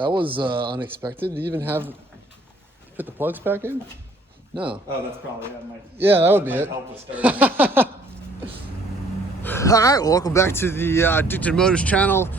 That was unexpected. Do you even have put the plugs back in? No. Oh, that's probably that. Yeah, that would be it. Help with starting. All right, well, welcome back to the Addicted Motors channel.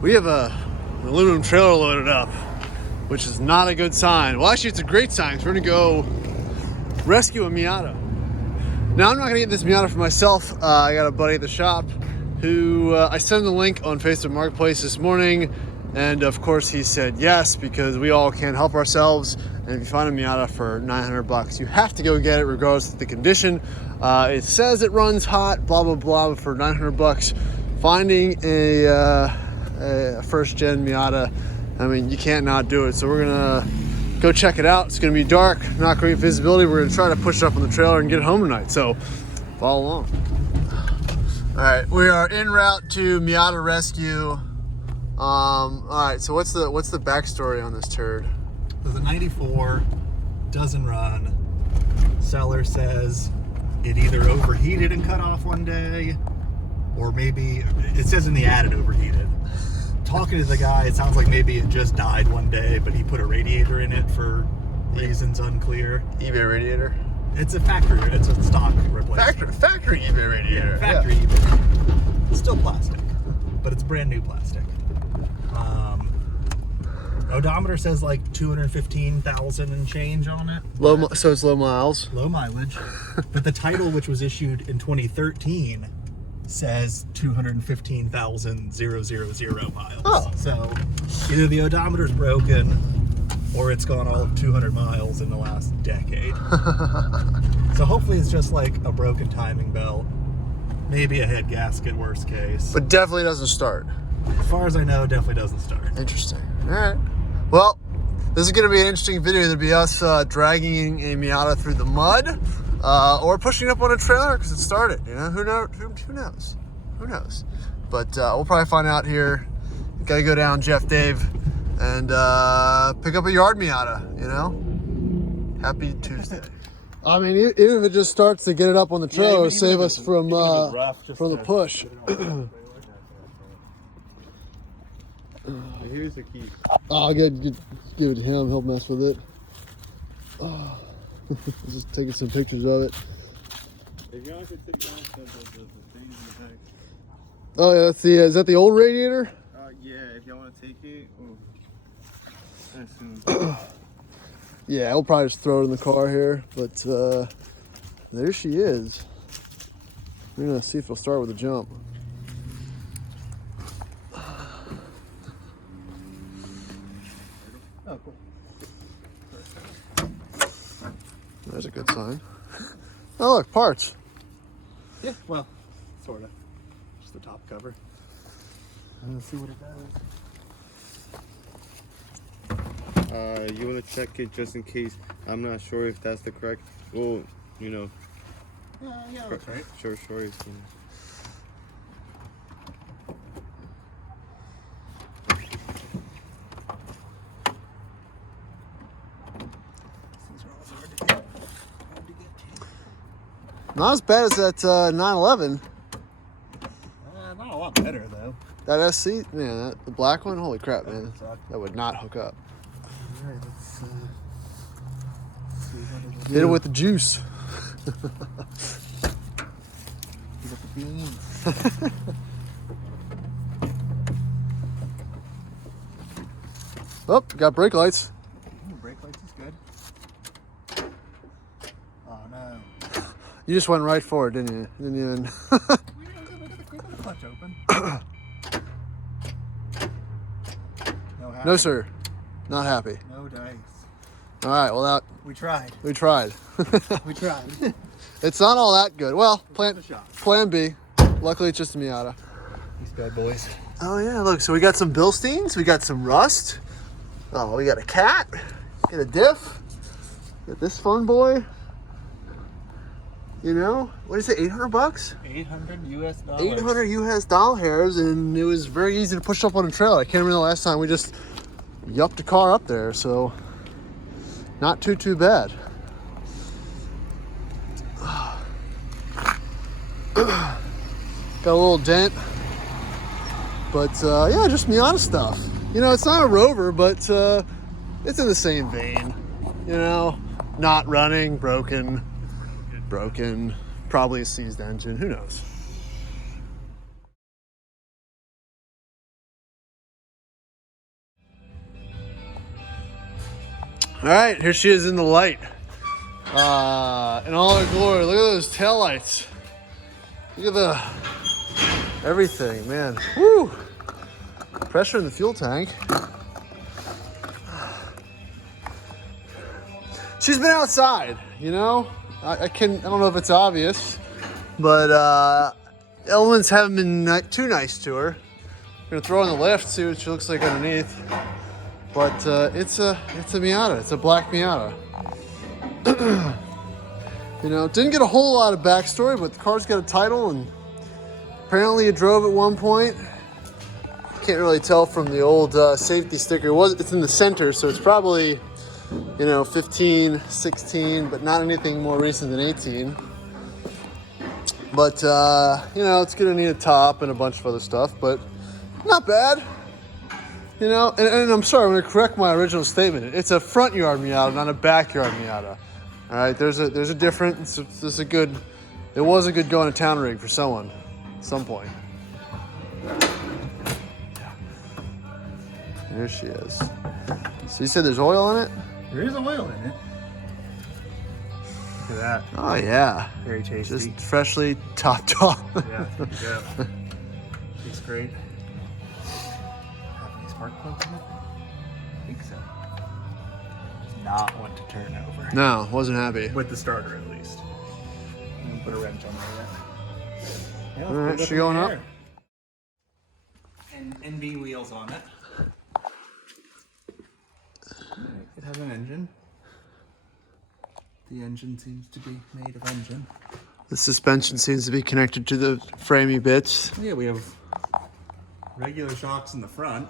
We have an aluminum trailer loaded up, which is not a good sign. Well, actually, it's a great sign. We're gonna go rescue a Miata. Now, I'm not gonna get this Miata for myself. I got a buddy at the shop who I sent him the link on Facebook Marketplace this morning, and of course he said yes, because we all can't help ourselves. And if you find a Miata for 900 bucks, you have to go get it regardless of the condition. It says it runs hot, blah, blah, blah, but for 900 bucks, finding a first gen Miata, I mean, you can't not do it. So we're gonna go check it out. It's gonna be dark, not great visibility. We're gonna try to push it up on the trailer and get it home tonight. So follow along. All right, we are en route to Miata rescue. All right, so what's the backstory on this turd? There's a 94, doesn't run. Seller says it either overheated and cut off one day, or maybe, it says in the ad it overheated. Talking to the guy, it sounds like maybe it just died one day, but he put a radiator in it for reasons unclear. eBay radiator? It's a factory, it's a stock replacement. Factory eBay radiator. Yeah, factory eBay. It's still plastic, but it's brand new plastic. Odometer says like 215,000 and change on it. So it's low miles? Low mileage. But the title, which was issued in 2013, says 215,000 miles. Oh. So either the odometer's broken or it's gone all of 200 miles in the last decade. So hopefully it's just like a broken timing belt. Maybe a head gasket, worst case. But definitely doesn't start. As far as I know, it definitely doesn't start. Interesting. All right. Well, this is going to be an interesting video. It'll be us dragging a Miata through the mud, or pushing it up on a trailer because it started. You know, who knows? Who knows? Who knows? But we'll probably find out here. Got to go down Jeff Dave and pick up a yard Miata. You know, happy Tuesday. I mean, even if it just starts to get it up on the trailer, save us from the push. Here's the key. Oh, give it to him. He'll mess with it. Oh. Just taking some pictures of it. If you want to take down the things in the back. Oh yeah, that's the. Is that the old radiator? Yeah. If y'all want to take it. Yeah, we'll probably just throw it in the car here. But there she is. We're gonna see if it'll start with a jump. Oh, cool. There's a good sign. Oh, look, parts. Yeah, well, sort of. Just the top cover. Let's see what it does. You want to check it just in case. I'm not sure if that's the correct. Well, you know. Yeah, that's right. Sure. Not as bad as that 911. Not a lot better though. That SC, man, the black one, holy crap, man. That would not hook up. All right, let's see what it'll do. Hit it with the juice. Get the beans. Oh, got brake lights. Brake lights is good. Oh no. You just went right for it, didn't you? Didn't even. We got the clutch open. No, sir. Not happy. No dice. All right, well, We tried. we tried. We tried. It's not all that good. Well, plan B. Luckily, it's just a Miata. These bad boys. Oh, yeah, look. So we got some Bilsteins. We got some rust. Oh, we got a cat. Got a diff. Got this fun boy. You know, what is it, 800 bucks? 800 US dollars. 800 US dollars, and it was very easy to push up on a trailer. I can't remember the last time we just yupped a car up there, so not too bad. Got a little dent, but yeah, just Miata stuff. You know, it's not a Rover, but it's in the same vein. You know, not running, broken, probably a seized engine. Who knows? All right, here she is in the light. In all her glory. Look at those taillights. Look at the everything, man. Woo! Pressure in the fuel tank. She's been outside, you know? I don't know if it's obvious, but elements haven't been too nice to her. I'm gonna throw in the lift, see what she looks like underneath. But it's a Miata. It's a black Miata. You know, didn't get a whole lot of backstory, but the car's got a title, and apparently it drove at one point. Can't really tell from the old safety sticker. It's in the center, so it's probably, you know, 15, 16, but not anything more recent than 18. But you know, it's gonna need a top and a bunch of other stuff, but not bad. You know, and I'm sorry, I'm going to correct my original statement. It's a front yard Miata, not a backyard Miata. All right, there's a difference. It was a good going to town rig for someone at some point. Here she is. So you said there's oil in it? There is oil in it. Look at that. Oh yeah. Very tasty. Just freshly topped off. Yeah, there you go. Tastes great. Spark plugs in it? I think so. Does not want to turn over. No, wasn't happy. With the starter, at least. I'm gonna put a wrench on there. Yeah, all right, she going up? And NB wheels on it. It has an engine. The engine seems to be made of engine. The suspension seems to be connected to the framey bits. Yeah, we have regular shocks in the front.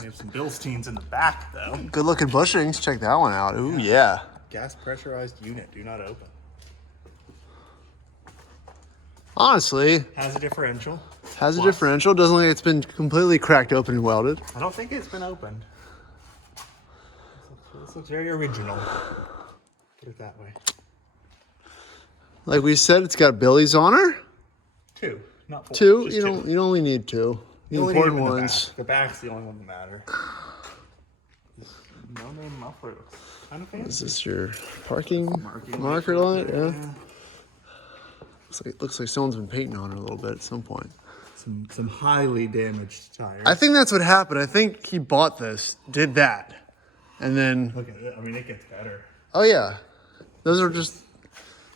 We have some Bilsteins in the back, though. Good looking bushings. Check that one out. Ooh, yeah. Gas pressurized unit. Do not open. Honestly, Has a differential. has a differential. Doesn't look like it's been completely cracked open and welded. I don't think it's been opened. This looks very original. Put it that way. Like we said, it's got billies on her. 2, not 4. Two. Just You 2. don't. You only need 2. The You only need important them in ones. The back's the only one that matter. No name muffler. Kind of fancy. Is this your parking Marking marker light? Yeah. Yeah. Looks like someone's been painting on her a little bit at some point. Some highly damaged tires. I think that's what happened. I think he bought this, did that, and then. Look at it. I mean, it gets better. Oh yeah, those are just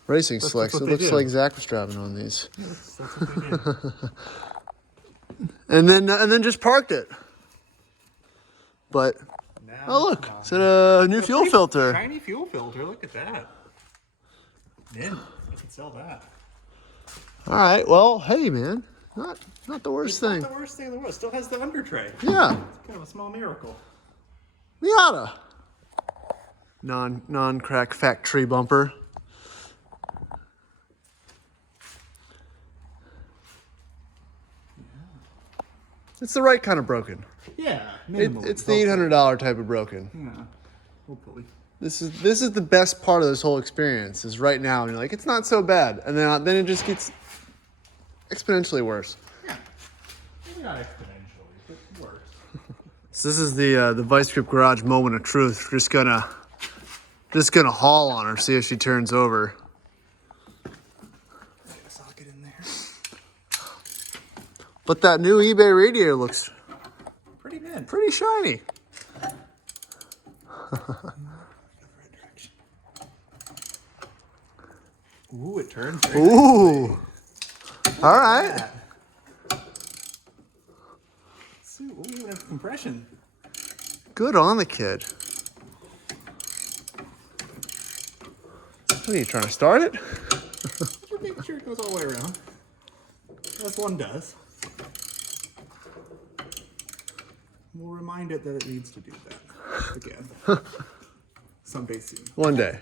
racing slicks. what It they looks do. like Zach was driving on these. Yeah, that's what they do. And then just parked it. But Now, oh look, come on. it's a new fuel filter. Shiny fuel filter. Look at that. Man, I could sell that. All right, well, hey man, not the worst thing. Not the worst thing in the world. Still has the under tray. Yeah, It's kind of a small miracle. Miata. Non-crack factory bumper. It's the right kind of broken. Yeah, minimally. It's the $800 type of broken. Yeah, hopefully. This is the best part of this whole experience. Is right now, and you're like, it's not so bad, and then it just gets exponentially worse. Yeah, maybe not exponentially, but worse. So this is the Vice Grip Garage moment of truth. We're just gonna haul on her, see if she turns over. Get a socket in there. But that new eBay radiator looks Pretty good. pretty shiny. Ooh, it turns. Ooh. All right. Ooh, we even have compression. Good on the kid. What are you trying to start it? Just making sure it goes all the way around. As one does. We'll remind it that it needs to do that again. Someday soon. One day.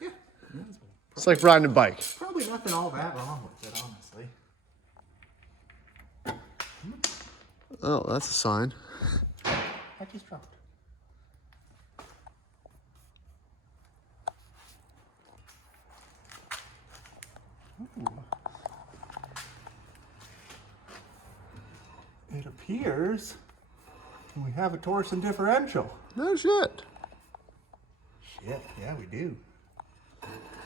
Yeah. It's like riding a bike. Probably nothing all that wrong with it, honestly. Oh, that's a sign. just dropped. Ooh. It appears we have a torsion differential. No shit. Shit, yeah, we do.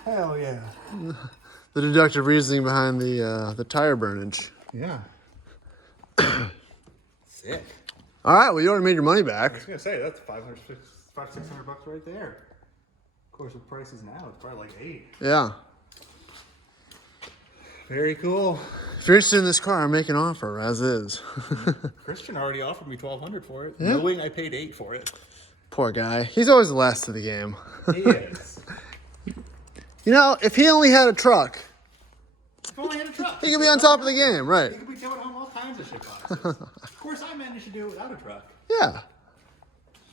Hell yeah. The deductive reasoning behind the tire burnage. Yeah. Sick. All right, well, you already made your money back. I was gonna say that's $500, $600 right there. Of course, with prices now, it's probably like $8. Yeah. Very cool. If you're interested in this car, I'll make an offer as is. Christian already offered me $1,200 for it, Yeah. knowing I paid $8 for it. Poor guy. He's always the last to the game. He is. You know, if he only had a truck, If only had a truck. he could be on top of the game, right? He could be towing home all kinds of shit boxes. Of course, I managed to do it without a truck. Yeah.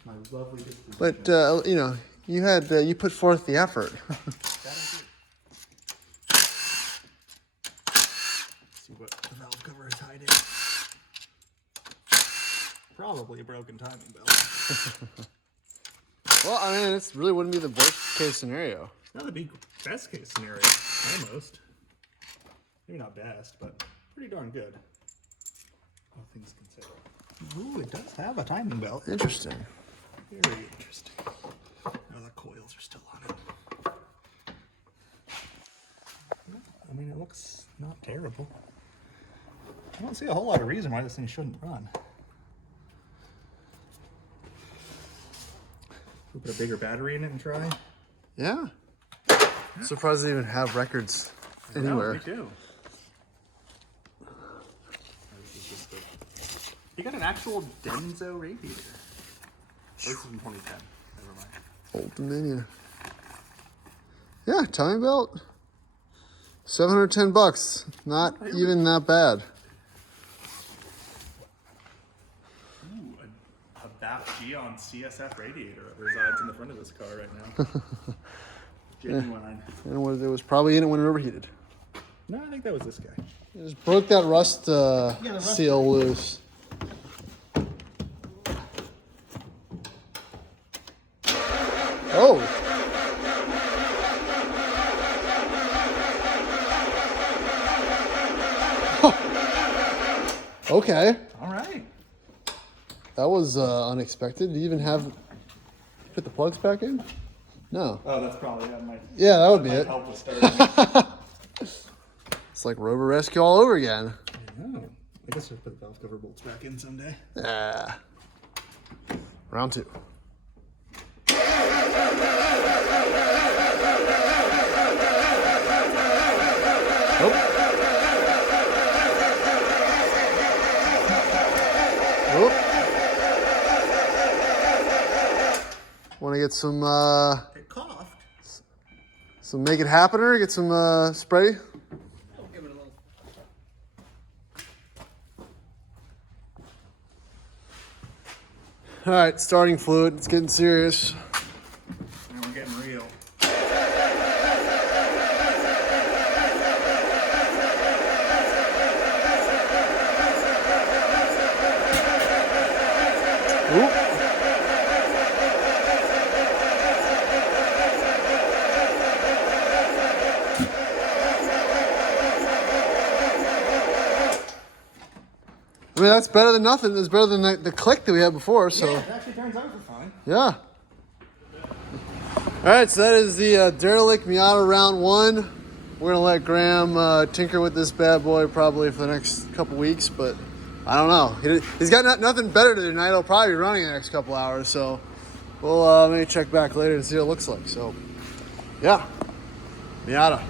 My lovely disposition. But, you know, you put forth the effort. That I do. See what the valve cover is hiding. Probably a broken timing belt. Well, I mean, it really wouldn't be the worst case scenario. Not the best case scenario, almost. Maybe not best, but pretty darn good. All things considered. Ooh, it does have a timing belt. Interesting. Very interesting. Oh, the coils are still on it. I mean, it looks not terrible. I don't see a whole lot of reason why this thing shouldn't run. We'll put a bigger battery in it and try. Yeah. Surprised they even have records anywhere. No, me too. You got an actual Denso radiator. Oh, this is from 2010. Never mind. Old Dominion. Yeah, timing belt. $710. Not even that bad. Ooh, a BAP Geon CSF radiator resides in the front of this car right now. Genuine. And it was probably in it when it overheated. No, I think that was this guy. It just broke that rust rust seal loose. Oh. Okay. All right. That was unexpected. Did you even put the plugs back in? No. Oh, that's probably that might. Yeah, that would be it. Help with starting. It's like Rover Rescue all over again. Oh, I guess I'll put the valve cover bolts back in someday. Yeah. Round 2. Want to get some It coughed. some make it happener? Get some spray. I'll give it a little. All right, starting fluid. It's getting serious. Now we're getting real. Oop. I mean, that's better than nothing. It's better than the click that we had before. So, Yeah, it actually turns out for fine. yeah. All right, so that is the Derelict Miata round 1. We're gonna let Graham tinker with this bad boy probably for the next couple weeks, but I don't know. He's got nothing better to do tonight. He'll probably be running in the next couple hours, so we'll maybe check back later and see what it looks like. So, yeah, Miata.